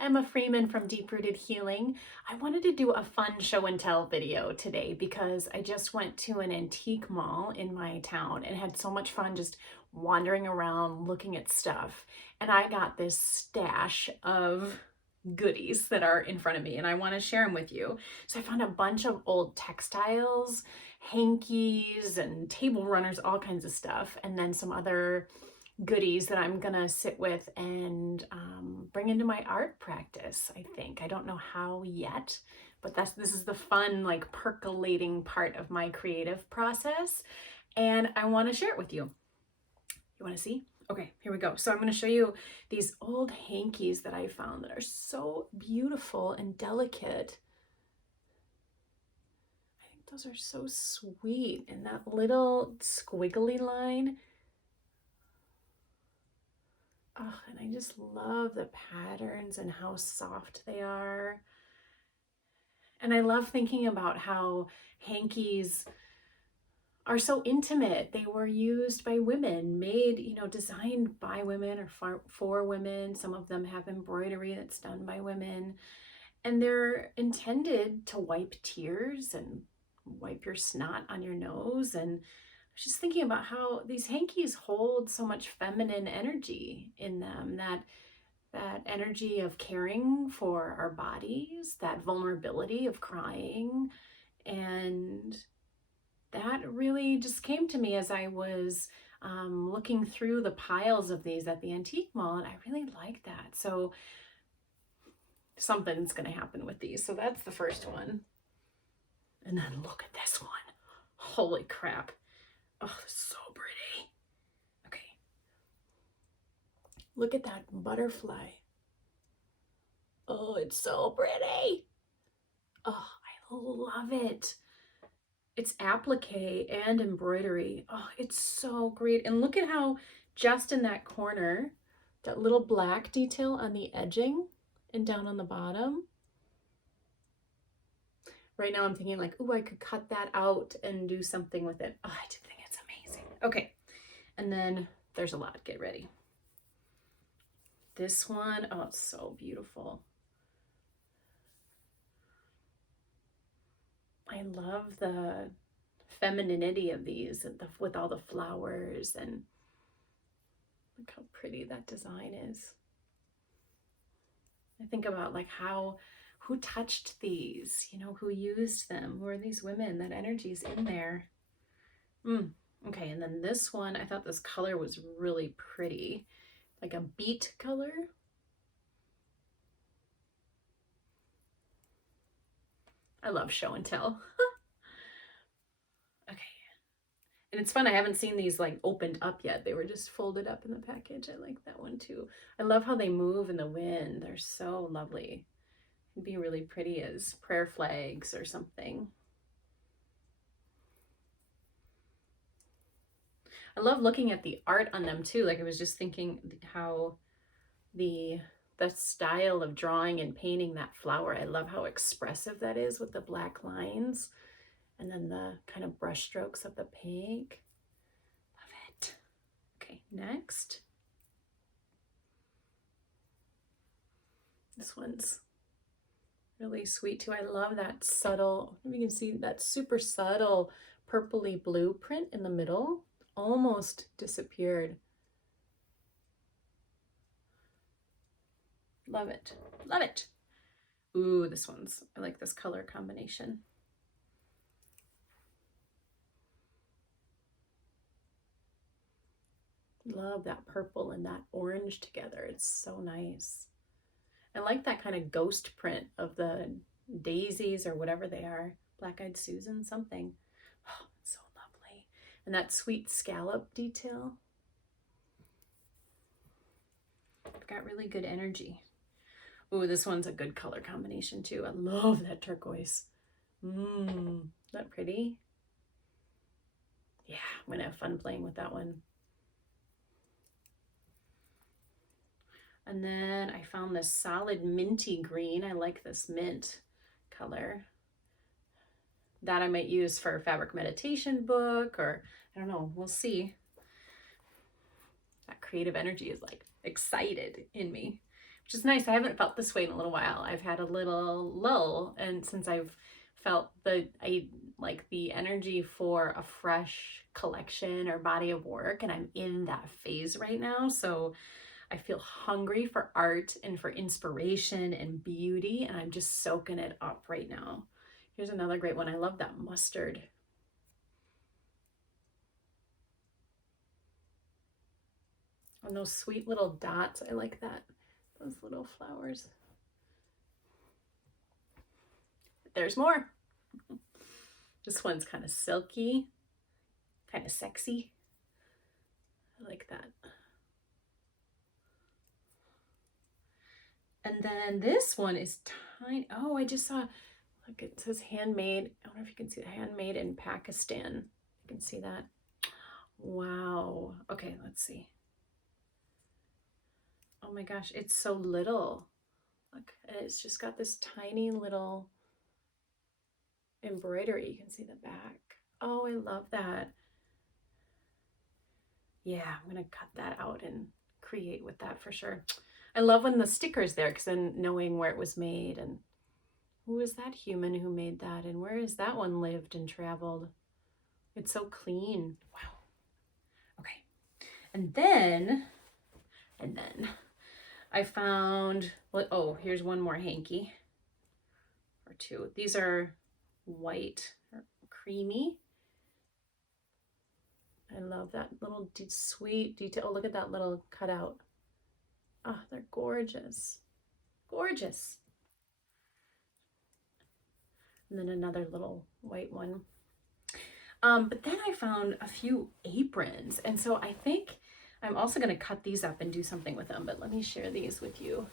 Emma Freeman from Deep Rooted Healing. I wanted to do a fun show and tell video today because I just went to an antique mall in my town and had so much fun just wandering around looking at stuff. And I got this stash of goodies that are in front of me and I want to share them with you. So I found a bunch of old textiles, hankies and table runners, all kinds of stuff, and then some other goodies that I'm gonna sit with and bring into my art practice. I think I don't know how yet, but this is the fun, like, percolating part of my creative process, and I want to share it with you. You want to see? Okay, here we go. So I'm going to show you these old hankies that I found that are so beautiful and delicate. I think those are so sweet, and that little squiggly line. Oh, and I just love the patterns and how soft they are. And I love thinking about how hankies are so intimate. They were used by women, made, designed by women or for women. Some of them have embroidery that's done by women. And they're intended to wipe tears and wipe your snot on your nose. And just thinking about how these hankies hold so much feminine energy in them, that energy of caring for our bodies, that vulnerability of crying. And that really just came to me as I was looking through the piles of these at the antique mall, and I really like that. So something's going to happen with these. So that's the first one. And then look at this one. Holy crap. Oh, so pretty. Okay. Look at that butterfly. Oh, it's so pretty. Oh, I love it. It's applique and embroidery. Oh, it's so great. And look at how just in that corner, that little black detail on the edging and down on the bottom. Right now I'm thinking like, oh, I could cut that out and do something with it. Oh, I just think it's amazing. Okay, and then there's a lot. Get ready. This one, oh, it's so beautiful. I love the femininity of these with all the flowers, and look how pretty that design is. I think about like who touched these, who used them, who are these women, that energy's in there. Okay, and then this one, I thought this color was really pretty, like a beet color. I love show and tell. Okay, and it's fun, I haven't seen these like opened up yet. They were just folded up in the package. I like that one too. I love how they move in the wind. They're so lovely. It'd be really pretty as prayer flags or something. I love looking at the art on them too. Like I was just thinking how the style of drawing and painting that flower, I love how expressive that is with the black lines and then the kind of brush strokes of the pink. Love it. Okay, next. This one's really sweet too. I love that subtle, you can see that super subtle purpley blue print in the middle, almost disappeared. Love it. Love it. Ooh, this one's, I like this color combination. Love that purple and that orange together. It's so nice. I like that kind of ghost print of the daisies or whatever they are. Black-eyed Susan, something. Oh, it's so lovely. And that sweet scallop detail. I've got really good energy. Ooh, this one's a good color combination too. I love that turquoise. Isn't that pretty? Yeah, I'm gonna have fun playing with that one. And then I found this solid minty green. I like this mint color. That I might use for a fabric meditation book, or I don't know, we'll see. That creative energy is like excited in me, which is nice. I haven't felt this way in a little while. I've had a little lull, and since I've felt like the energy for a fresh collection or body of work, and I'm in that phase right now. So I feel hungry for art and for inspiration and beauty, and I'm just soaking it up right now. Here's another great one. I love that mustard. And those sweet little dots, I like that. Those little flowers. There's more. This one's kind of silky, kind of sexy. I like that. And then this one is tiny. Oh, I just saw, look, it says handmade. I don't know if you can see it, handmade in Pakistan. You can see that. Wow. Okay, let's see. Oh my gosh, it's so little. Look, and it's just got this tiny little embroidery. You can see the back. Oh, I love that. Yeah, I'm gonna cut that out and create with that for sure. I love when the sticker's there, because then knowing where it was made and who is that human who made that and where is that one lived and traveled. It's so clean. Wow. Okay. And then I found, oh, here's one more hanky or two. These are white or creamy. I love that little sweet detail. Oh, look at that little cutout. Oh, they're gorgeous. Gorgeous. And then another little white one. But then I found a few aprons. And so I think I'm also going to cut these up and do something with them. But let me share these with you.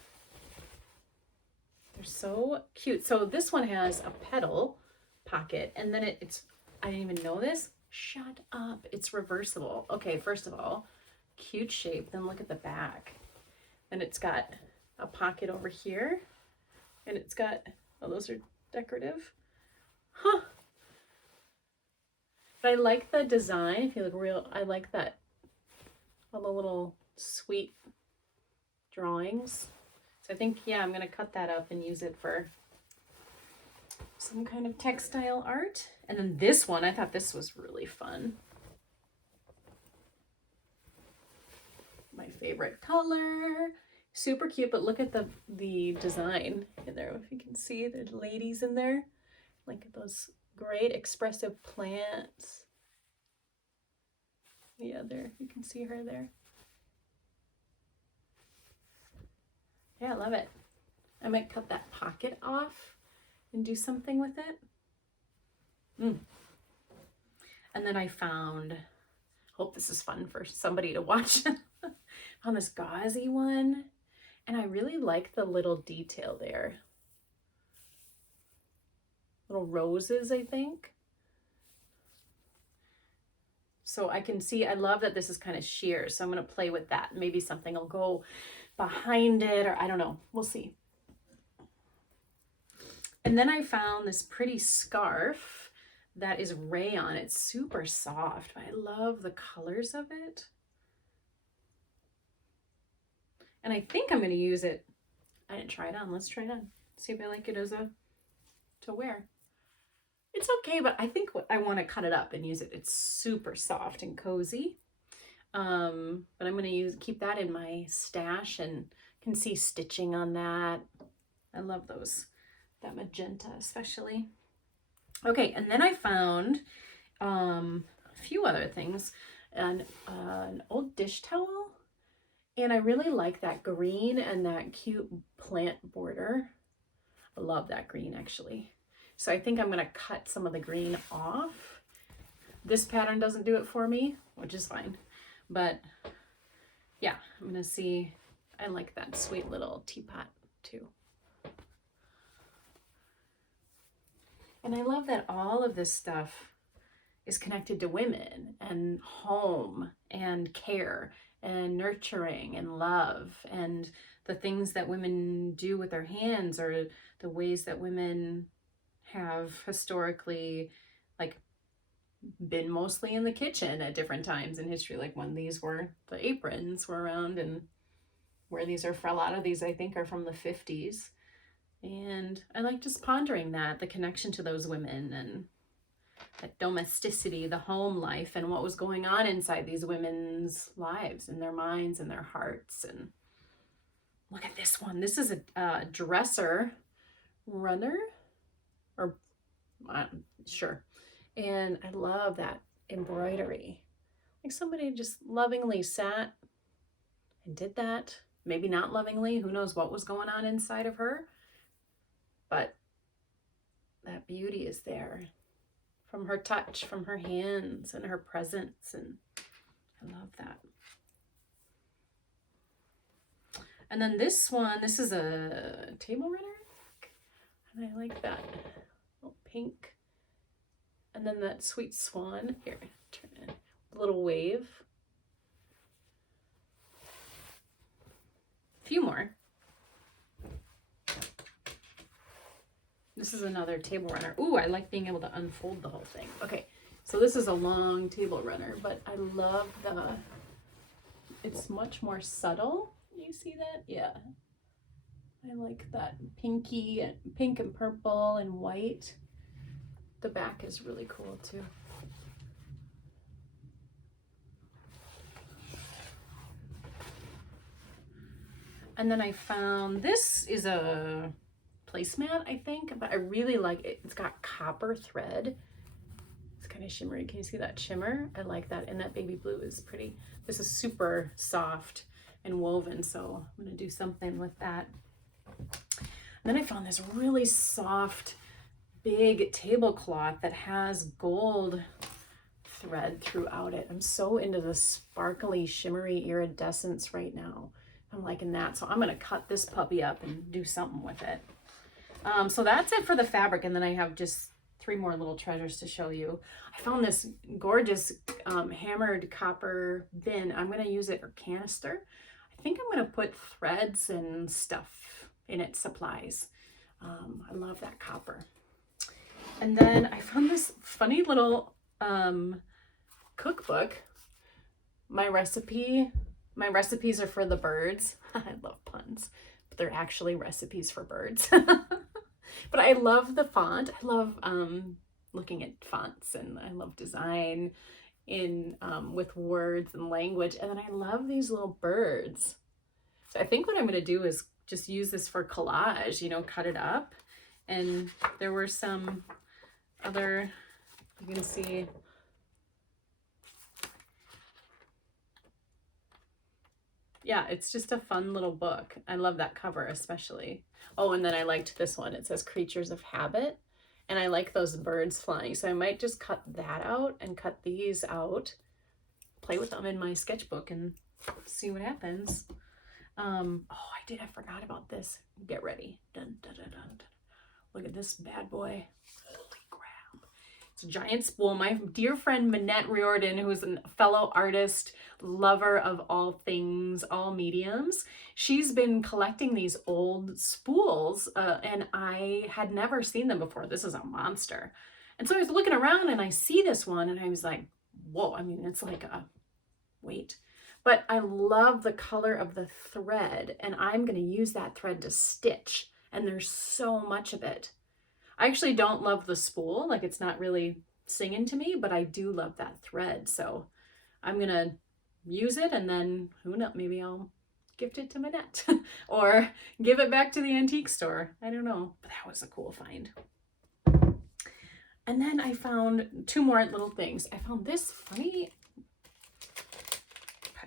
They're so cute. So this one has a petal pocket. And then it's, I didn't even know this. Shut up. It's reversible. Okay, first of all, cute shape. Then look at the back. And it's got a pocket over here. And it's got, oh, those are decorative. Huh. But I like the design. If you look real, I like that. All the little sweet drawings. So I think, yeah, I'm going to cut that up and use it for some kind of textile art. And then this one, I thought this was really fun. My favorite color. Super cute, but look at the design in there. If you can see, there's ladies in there. Look at those great expressive plants. Yeah, there, you can see her there. Yeah, I love it. I might cut that pocket off and do something with it. And then I found, hope this is fun for somebody to watch, on this gauzy one. And I really like the little detail there. Little roses, I think. So I can see, I love that this is kind of sheer. So I'm going to play with that. Maybe something will go behind it, or I don't know. We'll see. And then I found this pretty scarf that is rayon. It's super soft, but I love the colors of it. And I think I'm going to use it. I didn't try it on. Let's try it on. See if I like it as to wear. It's okay, but I think I want to cut it up and use it. It's super soft and cozy. But I'm going to keep that in my stash, and can see stitching on that. I love those, that magenta especially. Okay, and then I found a few other things. An old dish towel. And I really like that green and that cute plant border. I love that green, actually. So I think I'm going to cut some of the green off. This pattern doesn't do it for me, which is fine. But yeah, I'm going to see. I like that sweet little teapot too. And I love that all of this stuff is connected to women and home and care and nurturing and love, and the things that women do with their hands, or the ways that women have historically like been mostly in the kitchen at different times in history, like when the aprons were around. And where these are from. A lot of these I think are from the 50s. And I like just pondering that, the connection to those women and that domesticity, the home life, and what was going on inside these women's lives and their minds and their hearts. And look at this one. This is a dresser runner, or sure. And I love that embroidery. Like somebody just lovingly sat and did that. Maybe not lovingly. Who knows what was going on inside of her. But that beauty is there. From her touch, from her hands and her presence. And I love that. And then this one, this is a table runner. And I like that little pink. And then that sweet swan. Here, turn it. A little wave. A few more. This is another table runner. Ooh, I like being able to unfold the whole thing. Okay, so this is a long table runner, but I love it's much more subtle. You see that? Yeah. I like that pink and purple and white. The back is really cool too. And then I found, this is a placemat, I think, but I really like it. It's got copper thread. It's kind of shimmery. Can you see that shimmer? I like that. And that baby blue is pretty. This is super soft and woven, so I'm going to do something with that. And then I found this really soft, big tablecloth that has gold thread throughout it. I'm so into the sparkly, shimmery iridescence right now. I'm liking that. So I'm going to cut this puppy up and do something with it. So that's it for the fabric. And then I have just 3 more little treasures to show you. I found this gorgeous hammered copper bin. I'm going to use it, or canister. I think I'm going to put threads and stuff in it, supplies. I love that copper. And then I found this funny little cookbook. My recipes are for the birds. I love puns, but they're actually recipes for birds. But I love the font. I love looking at fonts, and I love design with words and language. And then I love these little birds. So I think what I'm going to do is just use this for collage, you know, cut it up. And there were some other, you can see, yeah, it's just a fun little book. I love that cover especially. Oh, and then I liked this one. It says Creatures of Habit. And I like those birds flying. So I might just cut that out and cut these out, play with them in my sketchbook and see what happens. Oh, I forgot about this. Get ready. Dun, dun, dun, dun, dun. Look at this bad boy. Holy crap. It's a giant spool. My dear friend Minette Riordan, who is a fellow artist, lover of all things, all mediums, she's been collecting these old spools, and I had never seen them before. This is a monster. And so I was looking around and I see this one and I was like, whoa, I mean, it's like a, wait. But I love the color of the thread, and I'm going to use that thread to stitch. And there's so much of it. I actually don't love the spool. Like, it's not really singing to me, but I do love that thread. So I'm going to use it, and then who knows, maybe I'll gift it to Minette or give it back to the antique store. I don't know, but that was a cool find. And then I found 2 more little things. I found this funny,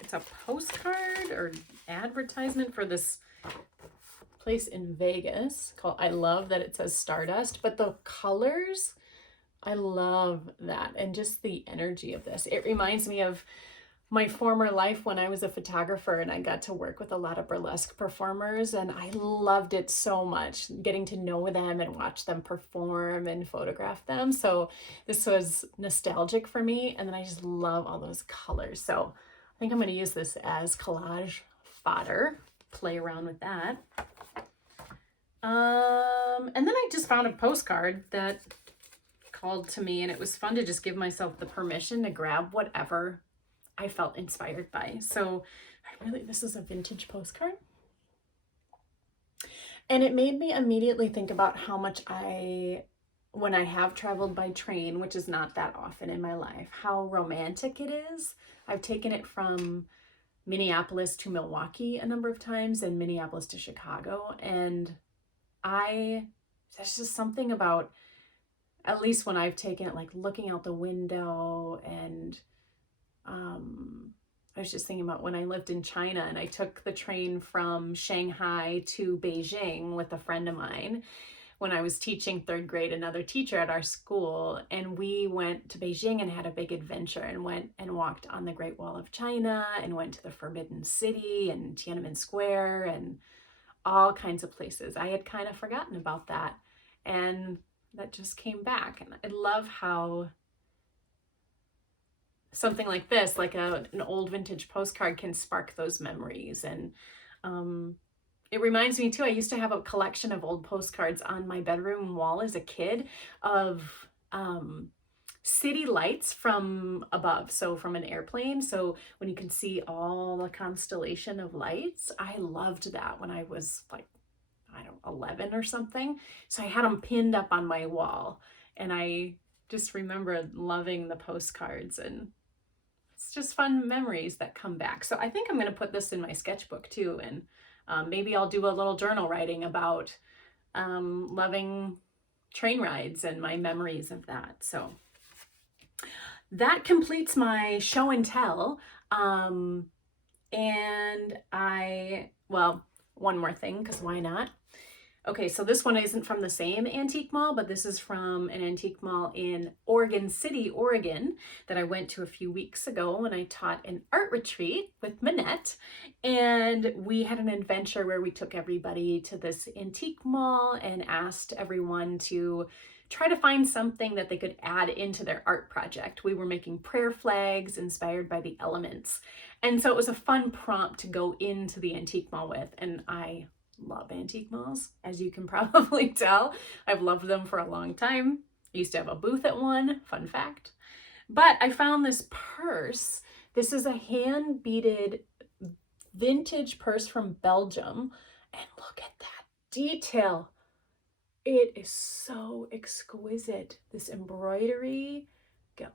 it's a postcard or advertisement for this place in Vegas called, I love that it says Stardust, but the colors, I love that. And just the energy of this. It reminds me of my former life when I was a photographer and I got to work with a lot of burlesque performers, and I loved it so much, getting to know them and watch them perform and photograph them. So this was nostalgic for me, and then I just love all those colors. So I think I'm going to use this as collage fodder, play around with that. And then I just found a postcard that called to me, and it was fun to just give myself the permission to grab whatever I felt inspired by. So this is a vintage postcard. And it made me immediately think about how much when I have traveled by train, which is not that often in my life, how romantic it is. I've taken it from Minneapolis to Milwaukee a number of times and Minneapolis to Chicago. And there's just something about, at least when I've taken it, like looking out the window. And I was just thinking about when I lived in China and I took the train from Shanghai to Beijing with a friend of mine when I was teaching third grade, another teacher at our school. And we went to Beijing and had a big adventure and went and walked on the Great Wall of China and went to the Forbidden City and Tiananmen Square and all kinds of places. I had kind of forgotten about that. And that just came back. And I love how something like this, like an old vintage postcard, can spark those memories. And it reminds me too, I used to have a collection of old postcards on my bedroom wall as a kid of city lights from above, so from an airplane. So when you can see all the constellation of lights, I loved that when I was like, I don't know, 11 or something. So I had them pinned up on my wall, and I just remember loving the postcards, and it's just fun memories that come back. So I think I'm going to put this in my sketchbook too, and maybe I'll do a little journal writing about loving train rides and my memories of that. So that completes my show and tell. Well, one more thing, because why not? Okay, so this one isn't from the same antique mall, but this is from an antique mall in Oregon City, Oregon, that I went to a few weeks ago when I taught an art retreat with Minette. And we had an adventure where we took everybody to this antique mall and asked everyone to try to find something that they could add into their art project. We were making prayer flags inspired by the elements. And so it was a fun prompt to go into the antique mall with, and I love antique malls, as you can probably tell. I've loved them for a long time. I used to have a booth at one, fun fact. But I found this purse. This is a hand beaded vintage purse from Belgium. And look at that detail. It is so exquisite. This embroidery.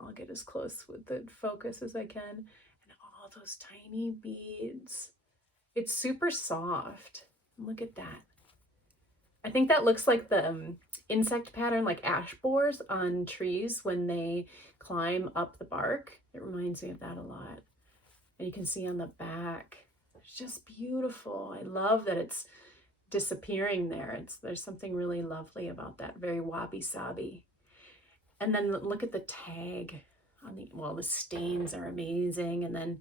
I'll get as close with the focus as I can. And all those tiny beads. It's super soft. Look at that. I think that looks like the insect pattern, like ash borers on trees when they climb up the bark. It reminds me of that a lot. And you can see on the back, it's just beautiful. I love that it's disappearing there. There's something really lovely about that, very wabi-sabi. And then look at the tag on the stains are amazing. And then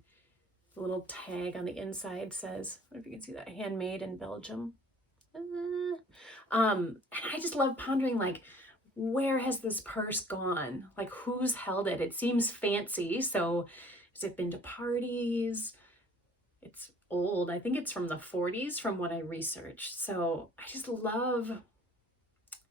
the little tag on the inside says, I don't know if you can see that, handmade in Belgium. And I just love pondering, like, where has this purse gone? Like, who's held it? It seems fancy. So has it been to parties? It's old. I think it's from the 40s from what I researched. So I just love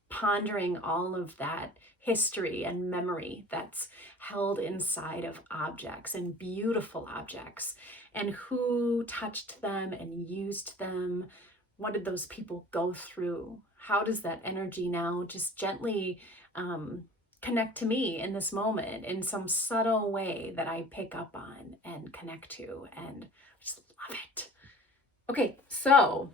pondering all of that history and memory that's held inside of objects, and beautiful objects, and who touched them and used them. What did those people go through? How does that energy now just gently connect to me in this moment in some subtle way that I pick up on and connect to, and I just love it. Okay, so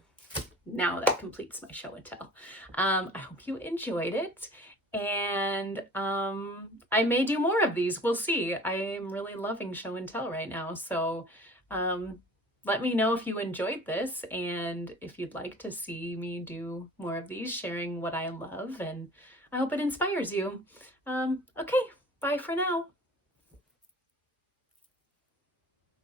now that completes my show and tell. I hope you enjoyed it, and I may do more of these. We'll see. I am really loving show and tell right now, so let me know if you enjoyed this and if you'd like to see me do more of these, sharing what I love, and I hope it inspires you. Okay, bye for now.